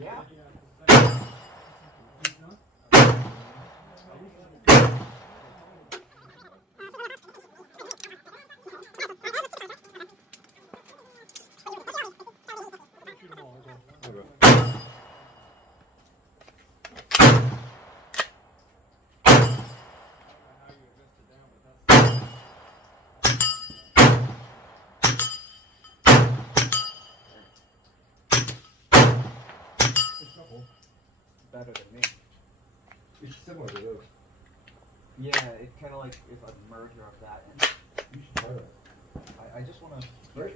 Yeah. Better than me. It's similar to those. Yeah, it kind of like is a merger of that. And You should try that. I just want to.